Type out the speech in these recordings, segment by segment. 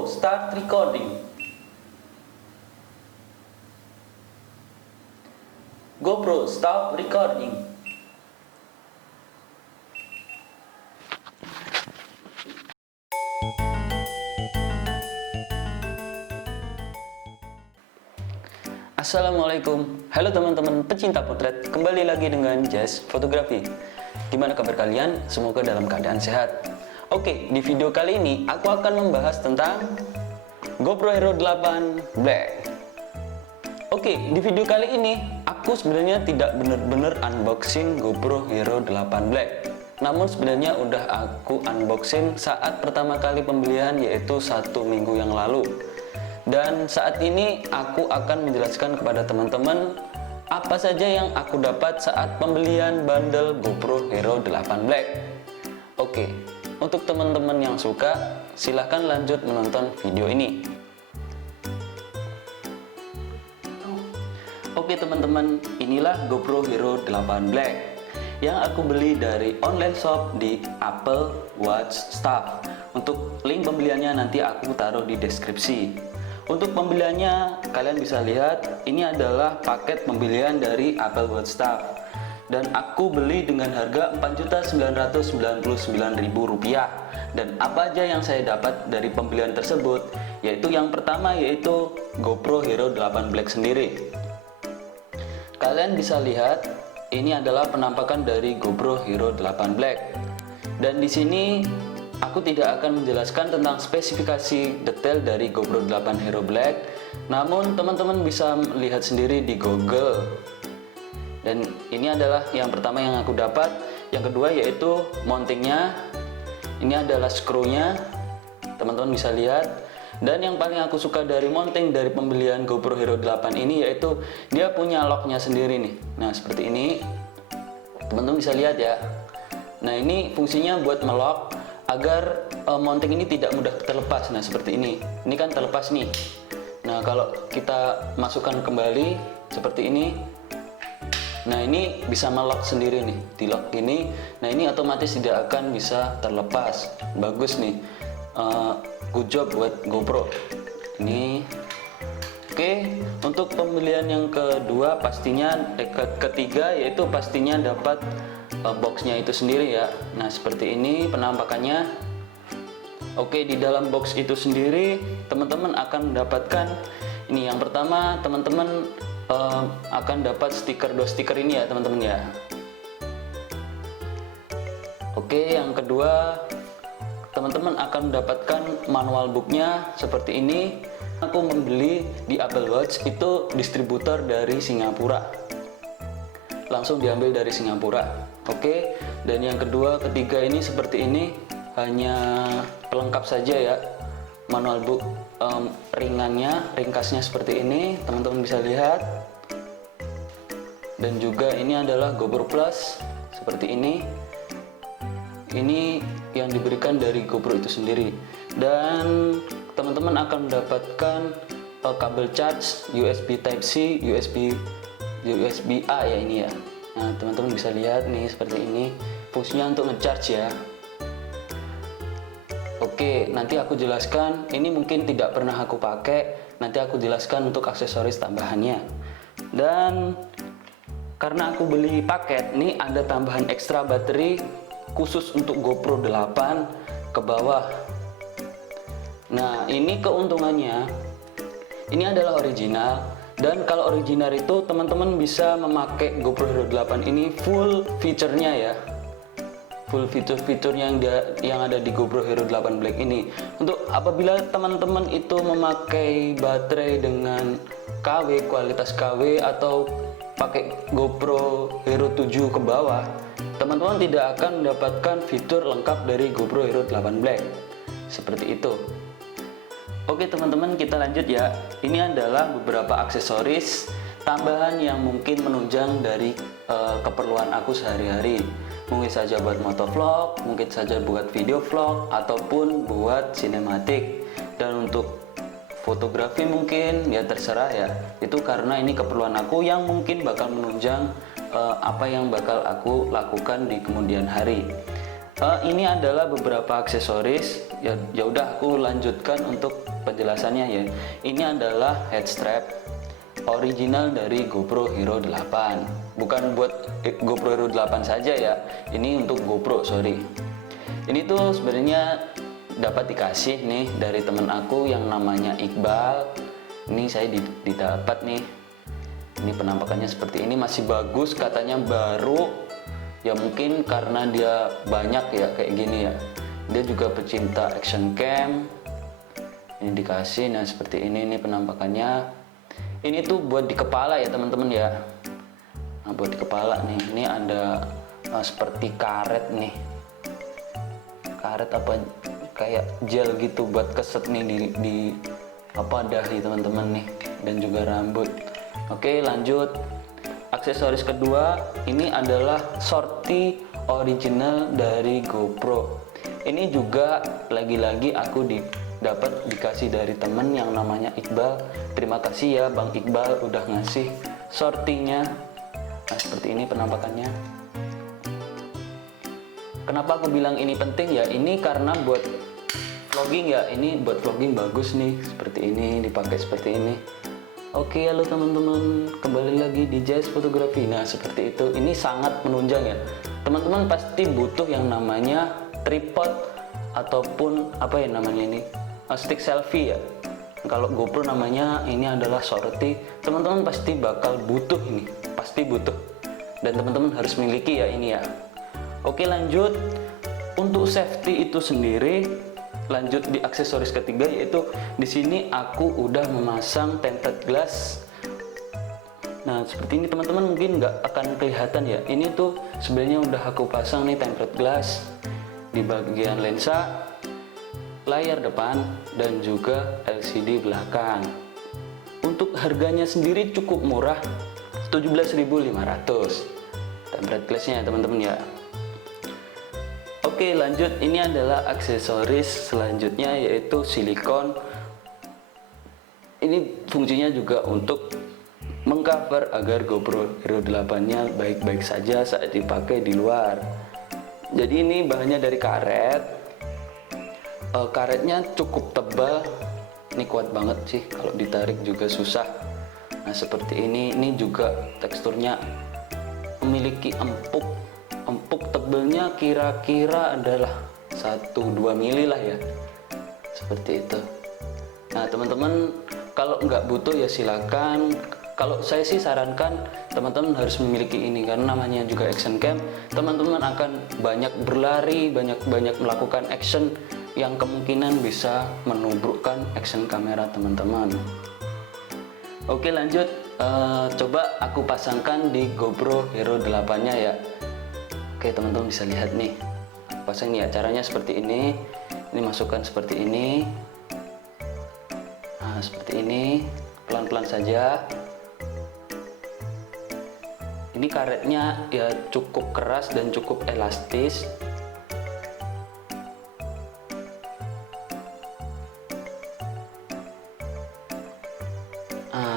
GoPro, start recording. GoPro, stop recording. Assalamualaikum, halo teman-teman pecinta potret, kembali lagi dengan Jazz Fotografi. Gimana kabar kalian? Semoga dalam keadaan sehat. Oke, di video kali ini aku akan membahas tentang GoPro Hero 8 Black. Oke, di video kali ini aku sebenarnya tidak benar-benar unboxing GoPro Hero 8 Black. Namun sebenarnya udah aku unboxing saat pertama kali pembelian, yaitu 1 minggu yang lalu. Dan saat ini aku akan menjelaskan kepada teman-teman apa saja yang aku dapat saat pembelian bundle GoPro Hero 8 Black. Oke, untuk teman-teman yang suka, silahkan lanjut menonton video ini. Oke teman-teman, inilah GoPro Hero 8 Black yang aku beli dari online shop di Apple Watch Stuff. Untuk link pembeliannya nanti aku taruh di deskripsi. Untuk pembeliannya kalian bisa lihat, ini adalah paket pembelian dari Apple Watch Stuff dan aku beli dengan harga Rp4.999.000. Dan apa aja yang saya dapat dari pembelian tersebut, yaitu yang pertama yaitu GoPro Hero 8 Black sendiri. Kalian bisa lihat, ini adalah penampakan dari GoPro Hero 8 Black. Dan di sini aku tidak akan menjelaskan tentang spesifikasi detail dari GoPro 8 Hero Black, namun teman-teman bisa lihat sendiri di Google. Dan ini adalah yang pertama yang aku dapat. Yang kedua yaitu mountingnya. Ini adalah skrunya, teman-teman bisa lihat. Dan yang paling aku suka dari mounting dari pembelian GoPro Hero 8 ini yaitu dia punya locknya sendiri nih. Nah seperti ini, teman-teman bisa lihat ya. Nah ini fungsinya buat melock agar mounting ini tidak mudah terlepas. Nah seperti ini kan terlepas nih. Nah kalau kita masukkan kembali seperti ini, nah ini bisa melock sendiri nih, di lock gini. Nah ini otomatis tidak akan bisa terlepas. Bagus nih, good job buat GoPro ini. Oke, untuk pembelian yang kedua pastinya ketiga yaitu pastinya dapat boxnya itu sendiri ya. Nah seperti ini penampakannya. Oke, di dalam box itu sendiri teman-teman akan mendapatkan ini. Yang pertama teman-teman akan dapat dua stiker ini ya teman-teman ya. Oke, yang kedua teman-teman akan mendapatkan manual booknya seperti ini. Aku membeli di Apple Watch itu distributor dari Singapura, langsung diambil dari Singapura. Oke, dan yang kedua ketiga ini seperti ini, hanya pelengkap saja ya manual book. Ringkasnya seperti ini, teman-teman bisa lihat. Dan juga ini adalah GoPro Plus seperti ini. Ini yang diberikan dari GoPro itu sendiri. Dan teman-teman akan mendapatkan kabel charge USB Type-C, USB A ya ini ya. Nah teman-teman bisa lihat nih seperti ini, fungsinya untuk ngecharge ya. Oke, nanti aku jelaskan, ini mungkin tidak pernah aku pakai, nanti aku jelaskan untuk aksesoris tambahannya. Dan karena aku beli paket, nih ada tambahan ekstra baterai khusus untuk GoPro 8 ke bawah. Nah ini keuntungannya, ini adalah original. Dan kalau original itu teman-teman bisa memakai GoPro Hero 8 ini full fiturnya ya, full fitur-fitur yang ada di GoPro Hero 8 Black ini. Untuk apabila teman-teman itu memakai baterai dengan KW, kualitas KW, atau pakai GoPro Hero 7 ke bawah, teman-teman tidak akan mendapatkan fitur lengkap dari GoPro Hero 8 Black seperti itu. Oke teman-teman, kita lanjut ya. Ini adalah beberapa aksesoris tambahan yang mungkin menunjang dari keperluan aku sehari-hari. Mungkin saja buat motovlog, mungkin saja buat video vlog, ataupun buat sinematik. Dan untuk fotografi mungkin ya terserah ya. Itu karena ini keperluan aku yang mungkin bakal menunjang apa yang bakal aku lakukan di kemudian hari. Ini adalah beberapa aksesoris. Ya udah aku lanjutkan untuk penjelasannya ya. Ini adalah head strap original dari GoPro Hero 8. Bukan buat GoPro Hero 8 saja ya. Ini untuk GoPro, sorry. Ini tuh sebenarnya dapat dikasih nih dari temen aku yang namanya Iqbal. Ini saya didapat nih. Ini penampakannya seperti ini, masih bagus, katanya baru. Ya mungkin karena dia banyak ya kayak gini ya. Dia juga pecinta action cam. Ini dikasih, nah seperti ini penampakannya. Ini tuh buat di kepala ya teman-teman ya. Nah, buat di kepala nih. Ini ada seperti karet nih. Karet apa kayak gel gitu buat keset nih di apa dahi teman-teman nih, dan juga rambut. Oke, lanjut. Aksesoris kedua ini adalah sorti original dari GoPro. Ini juga lagi-lagi aku dapat dikasih dari temen yang namanya Iqbal. Terima kasih ya Bang Iqbal udah ngasih sortinya. Nah seperti ini penampakannya. Kenapa aku bilang ini penting ya? Ini karena buat vlogging ya. Ini buat vlogging bagus nih. Seperti ini, dipakai seperti ini. Oke, halo teman-teman, kembali lagi di Jazz Fotografi. Nah seperti itu, ini sangat menunjang ya. Teman-teman pasti butuh yang namanya tripod ataupun apa ya namanya ini, stick selfie ya. Kalau GoPro namanya ini adalah sorti. Teman-teman pasti bakal butuh ini, pasti butuh. Dan teman-teman harus miliki ya ini ya. Oke, lanjut. Untuk safety itu sendiri, lanjut di aksesoris ketiga, yaitu di sini aku udah memasang tinted glass. Nah seperti ini teman-teman, mungkin nggak akan kelihatan ya. Ini tuh sebenarnya udah aku pasang nih tinted glass di bagian lensa, layar depan, dan juga LCD belakang. Untuk harganya sendiri cukup murah, 17.500 tinted glassnya ya teman-teman ya. Oke, lanjut. Ini adalah aksesoris selanjutnya, yaitu silikon. Ini fungsinya juga untuk mengcover agar GoPro Hero 8-nya baik-baik saja saat dipakai di luar. Jadi ini bahannya dari karet. Karetnya cukup tebal. Ini kuat banget sih, kalau ditarik juga susah. Nah seperti ini juga teksturnya memiliki empuk tebelnya kira-kira adalah 1-2 mili lah ya, seperti itu. Nah teman-teman kalau nggak butuh ya silakan. Kalau saya sih sarankan teman-teman harus memiliki ini, karena namanya juga action cam. Teman-teman akan banyak berlari, banyak melakukan action yang kemungkinan bisa menubrukkan action kamera teman-teman. Oke, lanjut. Coba aku pasangkan di GoPro Hero 8-nya ya. Oke, teman-teman bisa lihat nih. Pasang nih ya, caranya seperti ini. Ini masukkan seperti ini. Nah, seperti ini. Pelan-pelan saja. Ini karetnya ya cukup keras dan cukup elastis.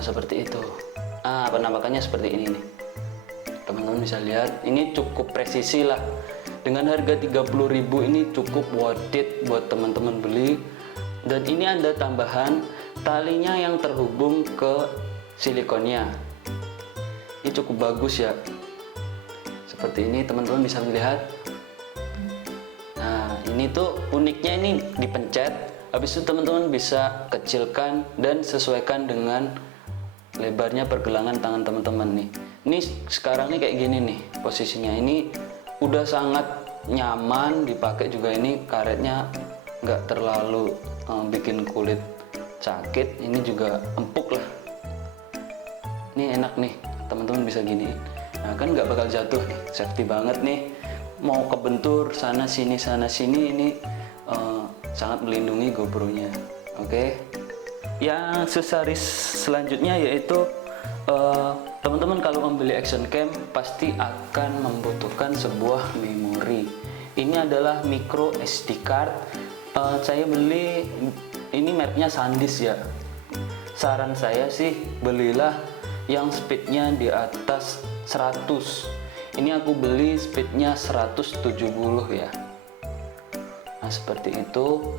Seperti itu. Penampakannya seperti ini nih. Teman-teman bisa lihat, ini cukup presisi lah. Dengan harga 30.000 ini cukup worth it buat teman-teman beli. Dan ini ada tambahan talinya yang terhubung ke silikonnya. Ini cukup bagus ya. Seperti ini teman-teman bisa melihat. Nah ini tuh uniknya, ini dipencet. Habis itu teman-teman bisa kecilkan dan sesuaikan dengan lebarnya pergelangan tangan teman-teman nih. Ini sekarang nih kayak gini nih posisinya. Ini udah sangat nyaman dipakai juga. Ini karetnya nggak terlalu bikin kulit sakit. Ini juga empuk lah. Ini enak nih, teman-teman bisa gini. Nah kan nggak bakal jatuh nih, safety banget nih. Mau kebentur sana sini ini sangat melindungi GoPro-nya. Oke. Yang aksesoris selanjutnya yaitu teman-teman kalau membeli action cam pasti akan membutuhkan sebuah memori. Ini adalah micro SD card. Saya beli ini mereknya SanDisk ya. Saran saya sih belilah yang speednya di atas 100. Ini aku beli speednya 170 ya. Nah seperti itu.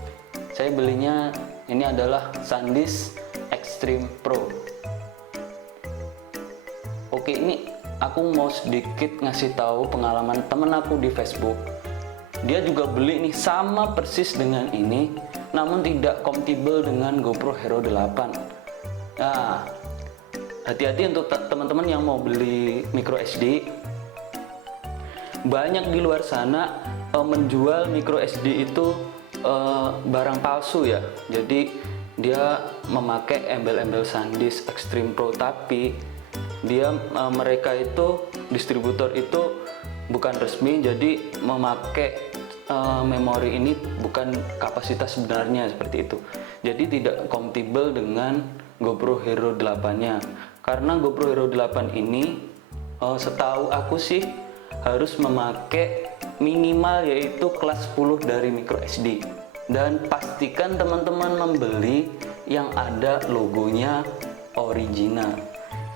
Saya belinya ini adalah SanDisk Extreme Pro. Oke, ini aku mau sedikit ngasih tahu pengalaman temen aku di Facebook. Dia juga beli nih sama persis dengan ini, namun tidak kompatibel dengan GoPro Hero 8. Nah, hati-hati untuk teman-teman yang mau beli micro SD. Banyak di luar sana menjual micro SD itu barang palsu ya. Jadi dia memakai embel-embel SanDisk Extreme Pro, tapi dia mereka itu distributor itu bukan resmi, jadi memakai memori ini bukan kapasitas sebenarnya seperti itu. Jadi tidak kompatibel dengan GoPro Hero 8-nya. Karena GoPro Hero 8 ini setahu aku sih harus memakai minimal yaitu kelas 10 dari micro SD. Dan pastikan teman-teman membeli yang ada logonya original.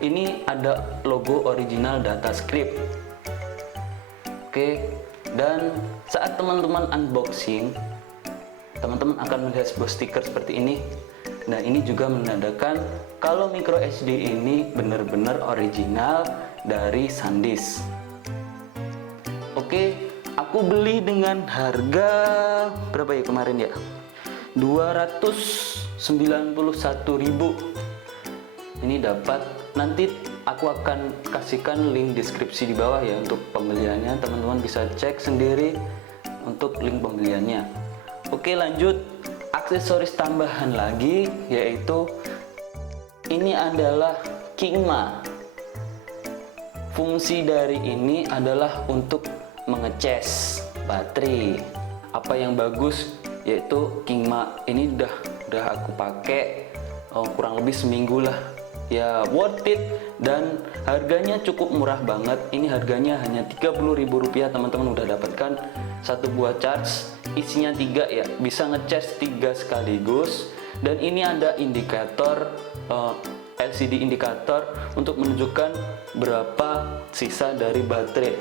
Ini ada logo original Datascript. Oke, dan saat teman-teman unboxing, teman-teman akan melihat sebuah stiker seperti ini. Nah, ini juga menandakan kalau micro SD ini benar-benar original dari SanDisk. Oke, aku beli dengan harga berapa ya kemarin ya? 291.000. Ini dapat, nanti aku akan kasihkan link deskripsi di bawah ya untuk pembeliannya. Teman-teman bisa cek sendiri untuk link pembeliannya. Oke, lanjut. Aksesoris tambahan lagi yaitu ini adalah Kingma. Fungsi dari ini adalah untuk mengecas baterai. Apa yang bagus yaitu Kingma ini udah aku pakai kurang lebih seminggu lah. Ya worth it, dan harganya cukup murah banget. Ini harganya hanya Rp30.000. Teman-teman udah dapatkan satu buah charge, isinya 3 ya, bisa ngecas 3 sekaligus. Dan ini ada indikator LCD indikator untuk menunjukkan berapa sisa dari baterai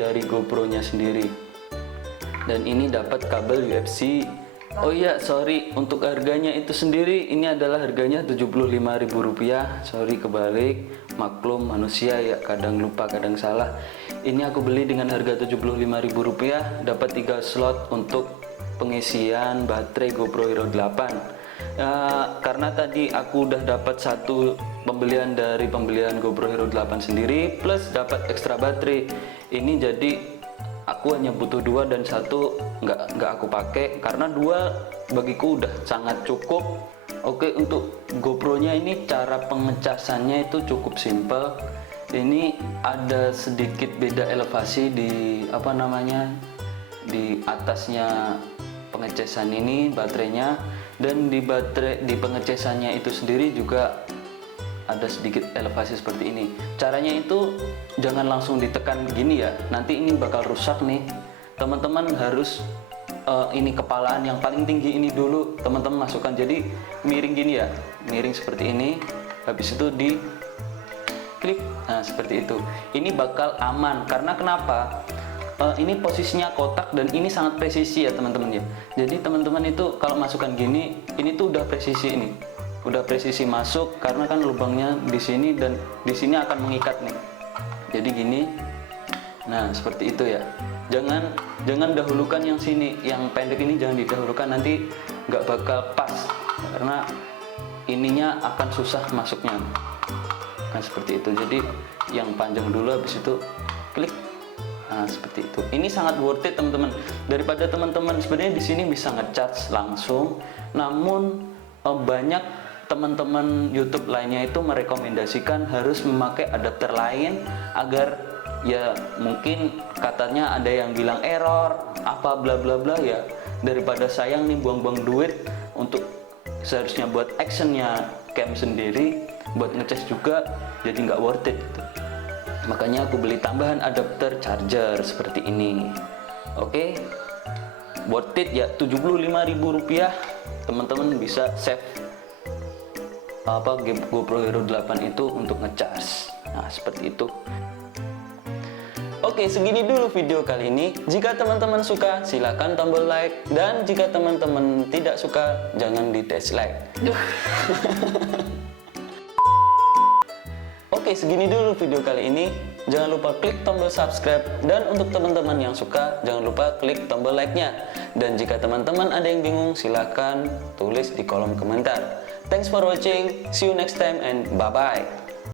dari GoPro nya sendiri. Dan ini dapat kabel UFC. Oh iya, sorry, untuk harganya itu sendiri ini adalah harganya Rp75.000. Sorry, kebalik, maklum manusia ya, kadang lupa kadang salah. Ini aku beli dengan harga Rp75.000, dapat 3 slot untuk pengisian baterai GoPro Hero 8. Karena tadi aku udah dapat satu pembelian dari pembelian GoPro Hero 8 sendiri plus dapat ekstra baterai. Ini jadi aku hanya butuh 2 dan 1 nggak aku pakai karena 2 bagiku udah sangat cukup. Oke, untuk GoPro-nya ini cara pengecasannya itu cukup simple. Ini ada sedikit beda elevasi di di atasnya pengecasan ini baterainya, dan di pengecasannya itu sendiri juga ada sedikit elevasi seperti ini. Caranya itu jangan langsung ditekan gini ya, nanti ini bakal rusak nih. Teman-teman harus ini kepalaan yang paling tinggi ini dulu teman-teman masukkan, jadi miring gini ya, miring seperti ini. Habis itu di klik, nah seperti itu. Ini bakal aman karena kenapa? Ini posisinya kotak dan ini sangat presisi ya teman-teman ya. Jadi teman-teman itu kalau masukkan gini, ini tuh udah presisi ini. Udah presisi masuk karena kan lubangnya di sini dan di sini akan mengikat nih. Jadi gini. Nah, seperti itu ya. Jangan dahulukan yang sini, yang pendek ini jangan didahulukan, nanti nggak bakal pas karena ininya akan susah masuknya. Nah, seperti itu. Jadi yang panjang dulu, habis itu klik. Nah, seperti itu. Ini sangat worth it teman-teman. Daripada teman-teman sebenarnya di sini bisa ngecharge langsung, namun banyak teman-teman YouTube lainnya itu merekomendasikan harus memakai adapter lain agar ya mungkin katanya ada yang bilang error apa bla bla bla ya, daripada sayang nih buang-buang duit untuk seharusnya buat actionnya cam sendiri, buat ngecas juga jadi nggak worth it gitu. Makanya aku beli tambahan adapter charger seperti ini. Oke, worth it ya, Rp75.000. Teman-teman bisa save GoPro Hero 8 itu untuk ngecas. Nah, seperti itu. Oke, segini dulu video kali ini. Jika teman-teman suka, silakan tombol like. Dan jika teman-teman tidak suka, jangan di dislike. Oke, segini dulu video kali ini. Jangan lupa klik tombol subscribe. Dan untuk teman-teman yang suka, jangan lupa klik tombol like-nya. Dan jika teman-teman ada yang bingung, silakan tulis di kolom komentar. Thanks for watching. See you next time and bye-bye.